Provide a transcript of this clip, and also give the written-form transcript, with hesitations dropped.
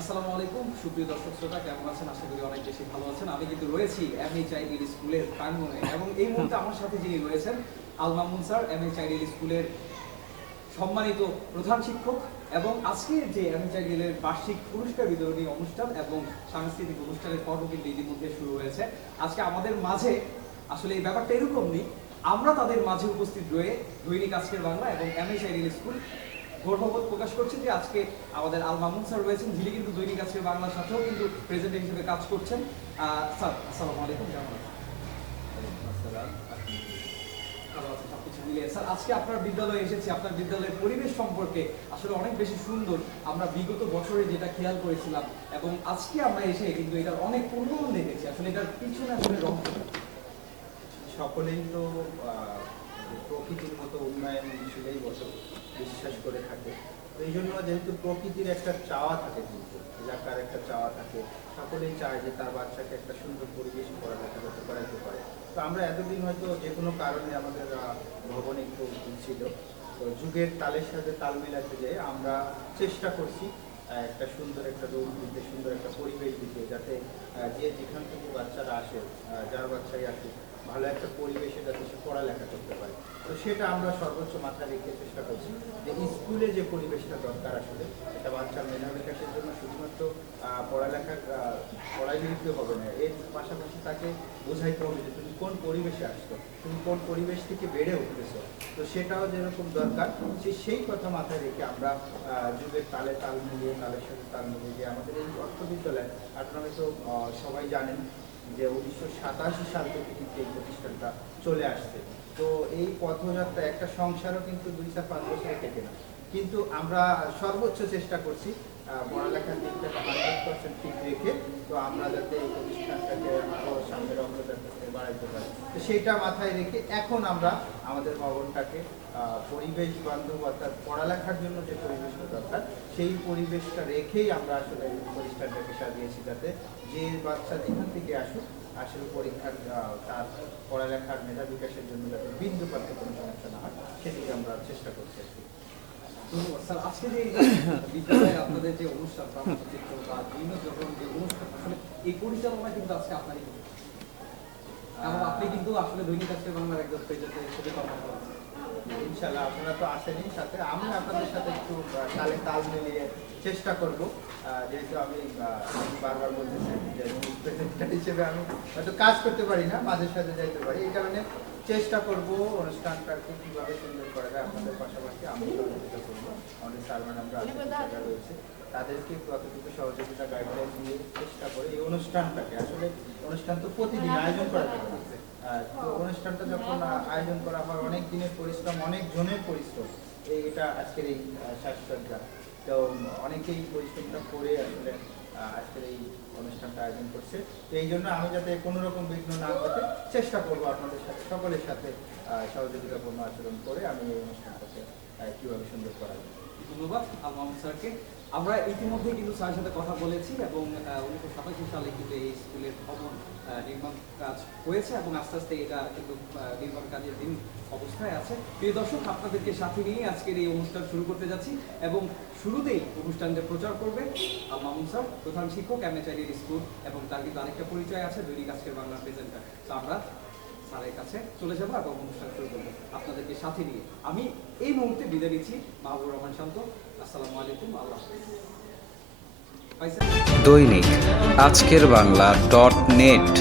আসসালামু আলাইকুম সুপ্রিয় দর্শক শ্রোতা, কেমন আছেন? আশা করি অনেক বেশি ভালো আছেন। আমি কিন্তু রয়েছি এমএইচআইডি স্কুলের প্রাঙ্গণে এবং এই মুহূর্তে আমার সাথে যিনি রয়েছেন আল মামুন স্যার, এমএইচআইডি স্কুলের সম্মানিত প্রধান শিক্ষক। এবং আজকে যে এমএইচআইডি এর বার্ষিক পুরস্কার বিতরণী অনুষ্ঠান এবং সাংস্কৃতিক অনুষ্ঠানের পর্ব কিন্তু ইতিমধ্যে শুরু হয়েছে। আজকে আমাদের মাঝে আসলে এই ব্যাপারটা এরকম নেই, আমরা তাদের মাঝে উপস্থিত রয়ে দৈনিক আজকের বাংলা এবং এমএইচআইডি স্কুল গর্ববোধ প্রকাশ করছি যে আজকে আমাদের আল মামুন স্যার রয়েছেন, যিনি কিন্তু দৈনিক আজকের বাংলার সাথেও কিন্তু প্রেজেন্ট হিসেবে কাজ করছেন। স্যার আসসালামু আলাইকুম, কেমন আছেন? সবকিছু মিলিয়ে স্যার আজকে আপনার বিদ্যালয়ে এসেছি, আপনার বিদ্যালয়ের পরিবেশ সম্পর্কে আসলে অনেক বেশি সুন্দর। আমরা বিগত বছরে যেটা খেয়াল করেছিলাম এবং আজকে আমরা এসে কিন্তু এটার অনেক উন্নয়ন দেখেছি। আসলে এটার পিছনে আসলে রহস্য সকলেই তো প্রকৃতির মতো উন্নয়ন বিষয়েই বিশ্বাস করে থাকে। তো এই জন্য যেহেতু প্রকৃতির একটা চাওয়া থাকে, কিন্তু এলাকার একটা চাওয়া থাকে, সকলেই চায় যে তার বাচ্চাকে একটা সুন্দর পরিবেশ পড়ালেখা করতে করাইতে পারে। তো আমরা এতদিন হয়তো যে কোনো কারণে আমাদের ভবন একটু ছিল, তো যুগের তালের সাথে তাল মেলাতে যেয়ে আমরা চেষ্টা করছি একটা সুন্দর একটা রূপ দিতে, সুন্দর একটা পরিবেশ দিতে, যাতে যে যেখান থেকে বাচ্চারা আসে, যার বাচ্চাই আসে, ভালো একটা পরিবেশে যাতে সে পড়ালেখা করতে পারে। তো সেটা আমরা সর্বোচ্চ মাথায় রেখে চেষ্টা করছি যে স্কুলে যে পরিবেশটা দরকার, আসলে একটা বাচ্চার মেধা বিকাশের জন্য শুধুমাত্র পড়ালেখা পড়াই দিতে হবে না, এর পাশাপাশি তাকে বোঝাইতে হবে যে তুমি কোন পরিবেশে আসছো, তুমি কোন পরিবেশ থেকে বেড়ে উঠতেছো। তো সেটাও যেরকম দরকার, সেই কথা মাথায় রেখে আমরা যুগের তালে তাল মিলিয়ে, তালের সাথে তাল মিলিয়ে, যে আমাদের এই অর্থ বিদ্যালয় আপনারা তো সবাই জানেন যে 1987 সাল থেকে কিন্তু এই প্রতিষ্ঠানটা চলে আসছে। তো এই পথযাত্রা একটা সংসারও কিন্তু 2-5 বছরে থেকে না, কিন্তু আমরা সর্বোচ্চ চেষ্টা করছি পড়ালেখার দিকটাকে 100% ঠিক রেখে, তো আমরা যাতে এই প্রতিষ্ঠানটাকে আরও সামনের অগ্রযাত্রাকে বাড়াইতে পারি। তো সেইটা মাথায় রেখে এখন আমরা আমাদের ভবনটাকে পরিবেশ বান্ধব, অর্থাৎ পড়ালেখার জন্য যে পরিবেশটা দরকার, সেই পরিবেশটা রেখেই আমরা আসলে প্রতিষ্ঠানটাকে সাজিয়েছি, যাতে যে বাচ্চা যেখান থেকে আসুক, আসলে পরীক্ষার তার পড়ালেখার মেধা বিকাশের জন্য যাতে বিন্দু পাতে কোনো সমস্যা না হয়, সেদিকে আমরা চেষ্টা করছি আর কি। স্যার আজকে যে বিদ্যালয়ে আপনাদের যে অনুষ্ঠান প্রামাণ্যচিত্র বা বিভিন্ন যখন যে অনুষ্ঠান, আসলে এই পরিচালনা কিন্তু আজকে আপনারই, এবং আপনি কিন্তু আসলে দৈনিক আজকের বাংলার একজন প্রেজেন্টে হিসেবে কর্মরত আছেন। ইনশাআল্লাহ আপনারা তো আসেনই সাথে, আমি আপনাদের সাথে একটু তালে তাল মিলিয়ে চেষ্টা করব। যেহেতু আমি বারবার বলতেছি যে প্রেজেন্টার হিসেবে আমি হয়তো কাজ করতে পারি না, মাঝে সাথে যাইতে পারি, এই কারণে চেষ্টা করব অনুষ্ঠানটাকে কীভাবে সুন্দর করা যায়। আপনাদের পাশাপাশি আমি সহযোগিতা করবো, আমাদের স্যার ম্যাডামরা রয়েছে, তাদেরকে কতটুকু সহযোগিতা গাইডলাইন দিয়ে চেষ্টা করে এই অনুষ্ঠানটাকে, আসলে অনুষ্ঠান তো প্রতিদিন আয়োজন করা যাবে না, তো অনুষ্ঠানটা যখন আয়োজন করা হয়, অনেক দিনের পরিশ্রম, অনেক জনের পরিশ্রম, এটা আজকের এই সাজসজ্জা, তো অনেকেই পরিশ্রমটা করে আসলে আজকের এই অনুষ্ঠানটা আয়োজন করছে। তো এই জন্য আমি যাতে কোনো রকম বিঘ্ন না করতে চেষ্টা করবো, আপনাদের সাথে সকলের সাথে সহযোগিতাপূর্ণ আচরণ করে আমি এই অনুষ্ঠানটাকে কীভাবে সুন্দর করা যায়। ধন্যবাদ আল মামুন স্যারকে। আমরা ইতিমধ্যে কিন্তু স্যারের সাথে কথা বলেছি এবং 1987 সালে কিন্তু এই স্কুলের ভবন নির্মাণ কাজ হয়েছে এবং আস্তে আস্তে এটা কিন্তু নির্মাণ কাজের দিন অবস্থায় আছে। প্রিয় দর্শক, আপনাদেরকে সাথে নিয়ে আজকের এই অনুষ্ঠান শুরু করতে যাচ্ছি এবং শুরুতেই অনুষ্ঠানটা প্রচার করবে আল মামুন স্যার, প্রধান শিক্ষক, এমএইচআইডি স্কুল, এবং তার কিন্তু আরেকটা পরিচয় আছে, দৈনিক আজকের বাংলা প্রেজেন্টার। তো আমরা স্যারের কাছে চলে যাবো এবং অনুষ্ঠান শুরু করবো আপনাদেরকে সাথে নিয়ে। আমি এই মুহূর্তে বিদায় নিচ্ছি, মাহবুব রহমান শান্ত। আসসালামু আলাইকুম, আল্লাহ হাফেজ। দৈনিক আজকের বাংলা .net